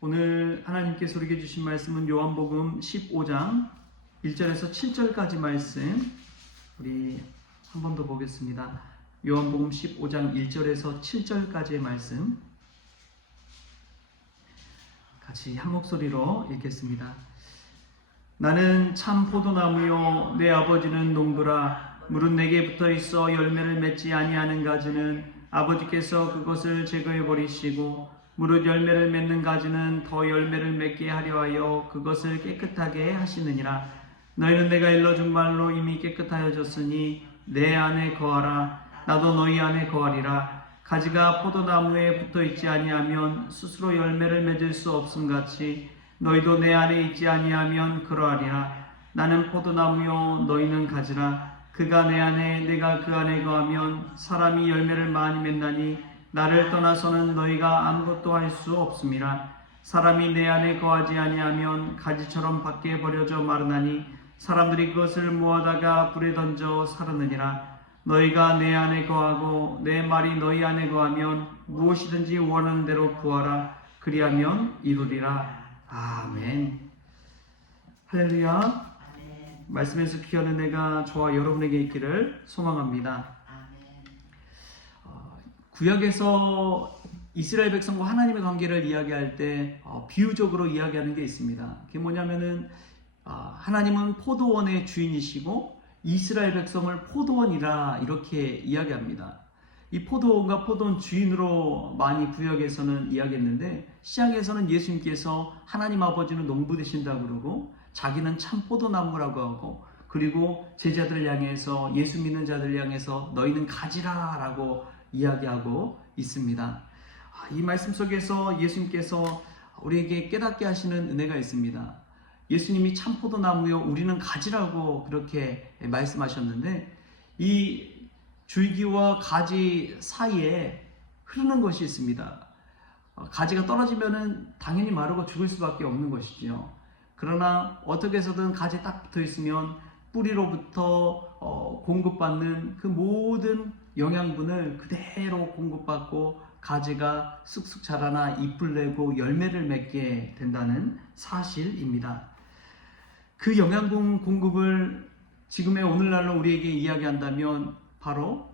오늘 하나님께서 우리에게 주신 말씀은 요한복음 15장 1절에서 7절까지 말씀 우리 한 번 더 보겠습니다. 요한복음 15장 1절에서 7절까지의 말씀 같이 한 목소리로 읽겠습니다. 나는 참 포도나무요 내 아버지는 농부라. 물은 내게 붙어 있어 열매를 맺지 아니하는 가지는 아버지께서 그것을 제거해 버리시고 무릇 열매를 맺는 가지는 더 열매를 맺게 하려 하여 그것을 깨끗하게 하시느니라. 너희는 내가 일러준 말로 이미 깨끗하여졌으니 내 안에 거하라. 나도 너희 안에 거하리라. 가지가 포도나무에 붙어 있지 아니하면 스스로 열매를 맺을 수 없음같이 너희도 내 안에 있지 아니하면 그러하리라. 나는 포도나무요 너희는 가지라. 그가 내 안에 내가 그 안에 거하면 사람이 열매를 많이 맺나니 나를 떠나서는 너희가 아무것도 할 수 없음이라. 사람이 내 안에 거하지 아니하면 가지처럼 밖에 버려져 마르나니 사람들이 그것을 모아다가 불에 던져 사르느니라. 너희가 내 안에 거하고 내 말이 너희 안에 거하면 무엇이든지 원하는 대로 구하라. 그리하면 이루리라. 아멘. 할렐루야. 말씀에서 귀한 은혜가 저와 여러분에게 있기를 소망합니다. 구약에서 이스라엘 백성과 하나님의 관계를 이야기할 때 비유적으로 이야기하는 게 있습니다. 그게 뭐냐면은 하나님은 포도원의 주인이시고 이스라엘 백성을 포도원이라 이렇게 이야기합니다. 이 포도원과 포도원 주인으로 많이 구약에서는 이야기했는데 시약에서는 예수님께서 하나님 아버지는 농부 되신다고 그러고 자기는 참 포도나무라고 하고 그리고 제자들 향해서 예수 믿는 자들 향해서 너희는 가지라 라고 이야기하고 있습니다. 이 말씀 속에서 예수님께서 우리에게 깨닫게 하시는 은혜가 있습니다. 예수님이 참 포도나무요 우리는 가지라고 그렇게 말씀하셨는데 이 줄기와 가지 사이에 흐르는 것이 있습니다. 가지가 떨어지면은 당연히 마르고 죽을 수밖에 없는 것이죠. 그러나 어떻게 해서든 가지에 딱 붙어 있으면 뿌리로부터 공급받는 그 모든 영양분을 그대로 공급받고 가지가 쑥쑥 자라나 잎을 내고 열매를 맺게 된다는 사실입니다. 그 영양분 공급을 지금의 오늘날로 우리에게 이야기한다면 바로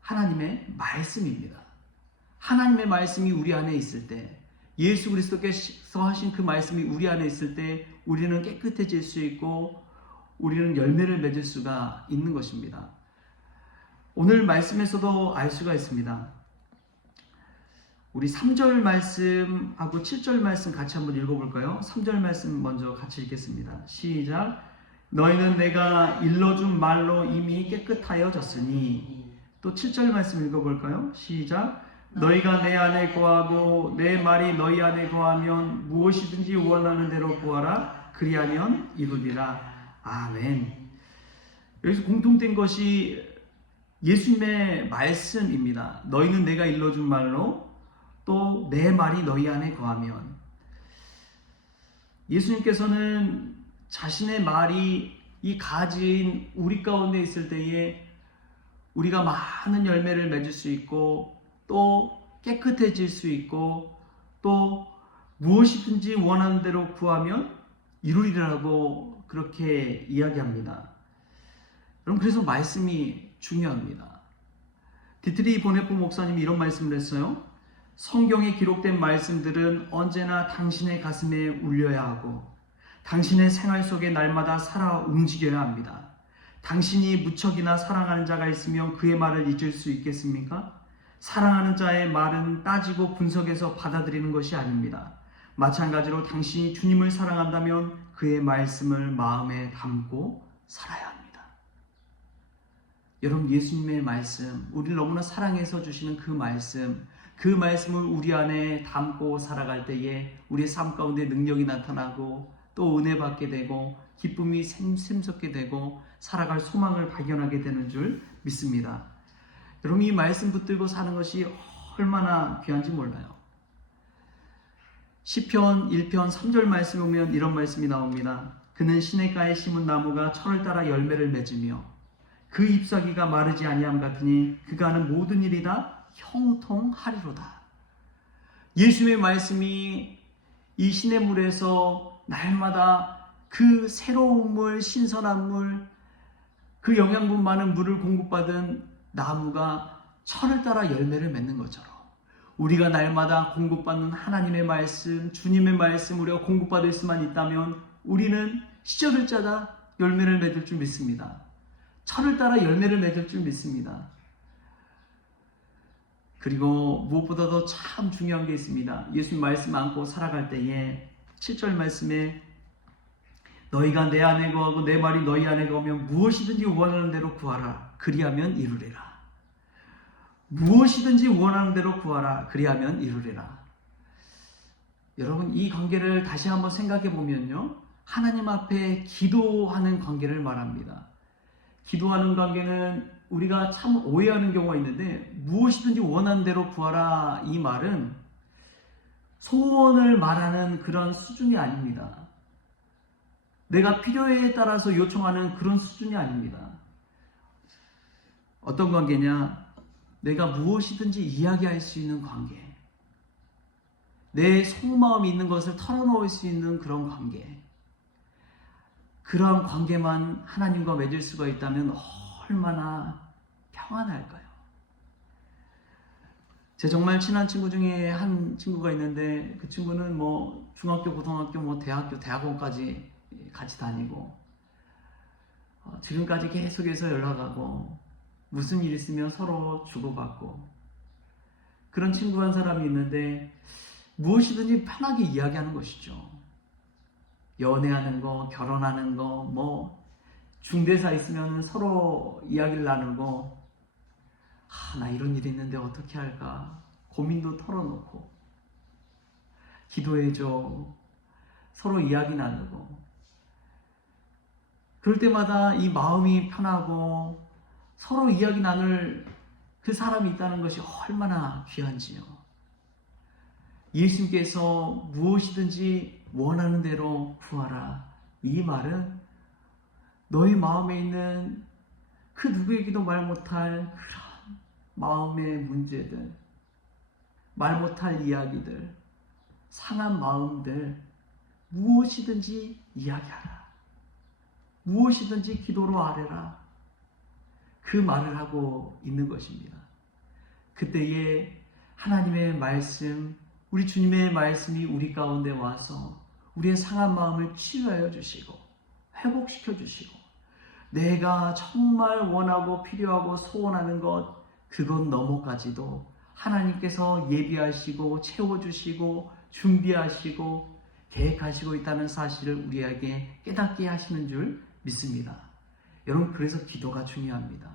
하나님의 말씀입니다. 하나님의 말씀이 우리 안에 있을 때 예수 그리스도께서 하신 그 말씀이 우리 안에 있을 때 우리는 깨끗해질 수 있고 우리는 열매를 맺을 수가 있는 것입니다. 오늘 말씀에서도 알 수가 있습니다. 우리 3절 말씀하고 7절 말씀 같이 한번 읽어볼까요? 3절 말씀 먼저 같이 읽겠습니다. 시작. 너희는 내가 일러준 말로 이미 깨끗하여졌으니. 또 7절 말씀 읽어볼까요? 시작. 너희가 내 안에 거하고 내 말이 너희 안에 거하면 무엇이든지 원하는 대로 구하라. 그리하면 이루리라. 아멘. 여기서 공통된 것이 예수님의 말씀입니다. 너희는 내가 일러준 말로 또 내 말이 너희 안에 거하면. 예수님께서는 자신의 말이 이 가지인 우리 가운데 있을 때에 우리가 많은 열매를 맺을 수 있고 또 깨끗해질 수 있고 또 무엇이든지 원하는 대로 구하면 이루리라고 그렇게 이야기합니다. 여러분 그래서 말씀이 중요합니다. 디트리 보네포 목사님이 이런 말씀을 했어요. 성경에 기록된 말씀들은 언제나 당신의 가슴에 울려야 하고 당신의 생활 속에 날마다 살아 움직여야 합니다. 당신이 무척이나 사랑하는 자가 있으면 그의 말을 잊을 수 있겠습니까? 사랑하는 자의 말은 따지고 분석해서 받아들이는 것이 아닙니다. 마찬가지로 당신이 주님을 사랑한다면 그의 말씀을 마음에 담고 살아야 합니다. 여러분 예수님의 말씀, 우리를 너무나 사랑해서 주시는 그 말씀을 우리 안에 담고 살아갈 때에 우리의 삶 가운데 능력이 나타나고 또 은혜 받게 되고 기쁨이 샘솟게 되고 살아갈 소망을 발견하게 되는 줄 믿습니다. 여러분 이 말씀 붙들고 사는 것이 얼마나 귀한지 몰라요. 시편 1편 3절 말씀에 보면 이런 말씀이 나옵니다. 그는 시냇가에 심은 나무가 철을 따라 열매를 맺으며 그 잎사귀가 마르지 아니함 같으니 그가 하는 모든 일이 다 형통하리로다. 예수의 말씀이 이 시냇물에서 날마다 그 새로운 물, 신선한 물, 그 영양분 많은 물을 공급받은 나무가 철을 따라 열매를 맺는 것처럼 우리가 날마다 공급받는 하나님의 말씀, 주님의 말씀 우리가 공급받을 수만 있다면 우리는 시절을 짜다 열매를 맺을 줄 믿습니다. 철을 따라 열매를 맺을 줄 믿습니다. 그리고 무엇보다도 참 중요한 게 있습니다. 예수님 말씀 안고 살아갈 때에 7절 말씀에 너희가 내 안에 거하고 내 말이 너희 안에 거하면 무엇이든지 원하는 대로 구하라. 그리하면 이루리라. 무엇이든지 원하는 대로 구하라. 그리하면 이루리라. 여러분, 이 관계를 다시 한번 생각해 보면요, 하나님 앞에 기도하는 관계를 말합니다. 기도하는 관계는 우리가 참 오해하는 경우가 있는데, 무엇이든지 원하는 대로 구하라, 이 말은 소원을 말하는 그런 수준이 아닙니다. 내가 필요에 따라서 요청하는 그런 수준이 아닙니다. 어떤 관계냐? 내가 무엇이든지 이야기할 수 있는 관계, 내 속마음이 있는 것을 털어놓을 수 있는 그런 관계, 그러한 관계만 하나님과 맺을 수가 있다면 얼마나 평안할까요? 제 정말 친한 친구 중에 한 친구가 있는데, 그 친구는 뭐 중학교, 고등학교, 뭐 대학교, 대학원까지 같이 다니고 지금까지 계속해서 연락하고 무슨 일 있으면 서로 주고받고 그런 친구 한 사람이 있는데, 무엇이든지 편하게 이야기하는 것이죠. 연애하는 거, 결혼하는 거, 뭐 중대사 있으면 서로 이야기를 나누고, 나 이런 일이 있는데 어떻게 할까 고민도 털어놓고, 기도해줘, 서로 이야기 나누고, 그럴 때마다 이 마음이 편하고 서로 이야기 나눌 그 사람이 있다는 것이 얼마나 귀한지요. 예수님께서 무엇이든지 원하는 대로 구하라, 이 말은 너희 마음에 있는 그 누구에게도 말 못할 그런 마음의 문제들, 말 못할 이야기들, 상한 마음들, 무엇이든지 이야기하라, 무엇이든지 기도로 아뢰라, 그 말을 하고 있는 것입니다. 그때에 하나님의 말씀, 우리 주님의 말씀이 우리 가운데 와서 우리의 상한 마음을 치유하여 주시고 회복시켜 주시고, 내가 정말 원하고 필요하고 소원하는 것, 그것 너머까지도 하나님께서 예비하시고 채워주시고 준비하시고 계획하시고 있다는 사실을 우리에게 깨닫게 하시는 줄 믿습니다. 여러분, 그래서 기도가 중요합니다.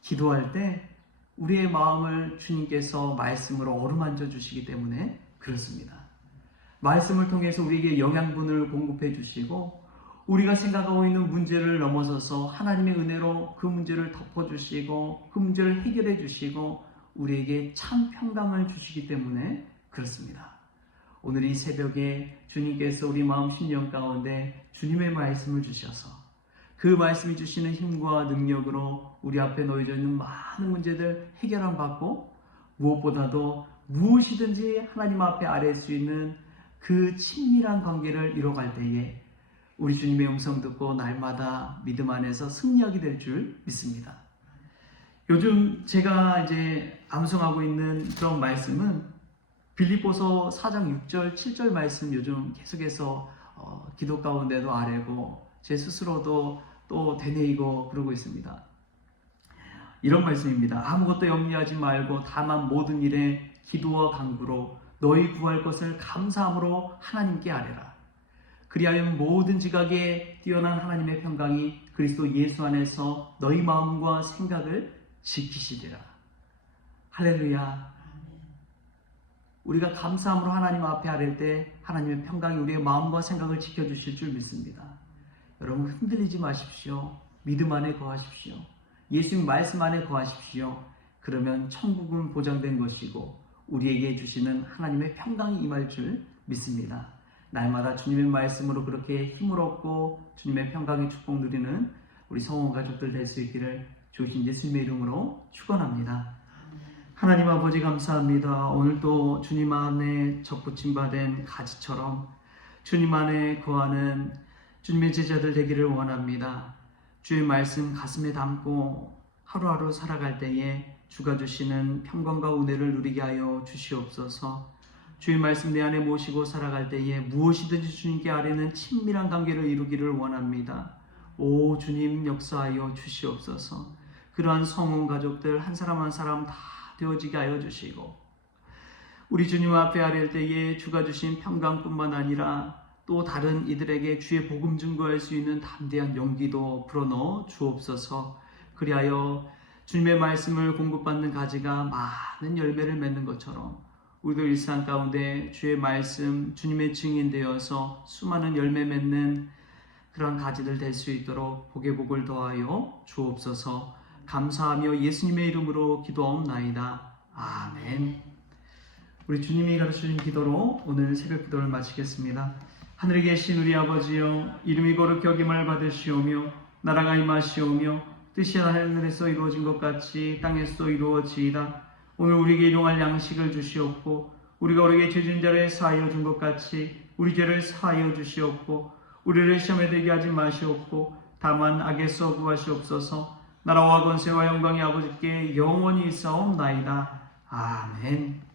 기도할 때 우리의 마음을 주님께서 말씀으로 어루만져 주시기 때문에 그렇습니다. 말씀을 통해서 우리에게 영양분을 공급해 주시고, 우리가 생각하고 있는 문제를 넘어서서 하나님의 은혜로 그 문제를 덮어주시고 그 문제를 해결해 주시고 우리에게 참 평강을 주시기 때문에 그렇습니다. 오늘 이 새벽에 주님께서 우리 마음 심령 가운데 주님의 말씀을 주셔서 그 말씀이 주시는 힘과 능력으로 우리 앞에 놓여져 있는 많은 문제들 해결함 받고, 무엇보다도 무엇이든지 하나님 앞에 아뢰 수 있는 그 친밀한 관계를 이뤄갈 때에 우리 주님의 음성 듣고 날마다 믿음 안에서 승리하게 될 줄 믿습니다. 요즘 제가 이제 암송하고 있는 그런 말씀은 빌립보서 4장 6절, 7절 말씀 요즘 계속해서 기도 가운데도 아뢰고 제 스스로도 또 되뇌이고 그러고 있습니다. 이런 말씀입니다. 아무것도 염려하지 말고 다만 모든 일에 기도와 간구로 너희 구할 것을 감사함으로 하나님께 아뢰라. 그리하여 모든 지각에 뛰어난 하나님의 평강이 그리스도 예수 안에서 너희 마음과 생각을 지키시리라. 할렐루야. 우리가 감사함으로 하나님 앞에 아뢰 때 하나님의 평강이 우리의 마음과 생각을 지켜주실 줄 믿습니다. 여러분, 흔들리지 마십시오. 믿음 안에 거하십시오. 예수님 말씀 안에 거하십시오. 그러면 천국은 보장된 것이고 우리에게 주시는 하나님의 평강이 임할 줄 믿습니다. 날마다 주님의 말씀으로 그렇게 힘을 얻고 주님의 평강의 축복 누리는 우리 성원 가족들 될 수 있기를 주신 예수님의 이름으로 축원합니다. 하나님 아버지 감사합니다. 오늘도 주님 안에 접붙임 받은 가지처럼 주님 안에 거하는 주님의 제자들 되기를 원합니다. 주의 말씀 가슴에 담고 하루하루 살아갈 때에 주가 주시는 평강과 은혜를 누리게 하여 주시옵소서. 주의 말씀 내 안에 모시고 살아갈 때에 무엇이든지 주님께 아뢰는 친밀한 관계를 이루기를 원합니다. 오 주님 역사하여 주시옵소서. 그러한 성원 가족들 한 사람 한 사람 다 되어지게 하여 주시고 우리 주님 앞에 아뢰 때에 주가 주신 평강뿐만 아니라 또 다른 이들에게 주의 복음 증거할 수 있는 담대한 용기도 불어넣어 주옵소서. 그리하여 주님의 말씀을 공급받는 가지가 많은 열매를 맺는 것처럼 우리도 일상 가운데 주의 말씀 주님의 증인 되어서 수많은 열매 맺는 그런 가지들 될 수 있도록 복의 복을 더하여 주옵소서. 감사하며 예수님의 이름으로 기도하옵나이다. 아멘. 우리 주님이 가르쳐주신 기도로 오늘 새벽 기도를 마치겠습니다. 하늘에 계신 우리 아버지여, 이름이 거룩히 여김을 받으시오며 나라가 임하시오며 뜻이 하늘에서 이루어진 것 같이 땅에서도 이루어지이다. 오늘 우리에게 일용할 양식을 주시옵고 우리가 우리에게 죄진 자를 사하여 준 것 같이 우리 죄를 사하여 주시옵고 우리를 시험에 들게 하지 마시옵고 다만 악에서 구하시옵소서. 나라와 권세와 영광이 아버지께 영원히 있사옵나이다. 아멘.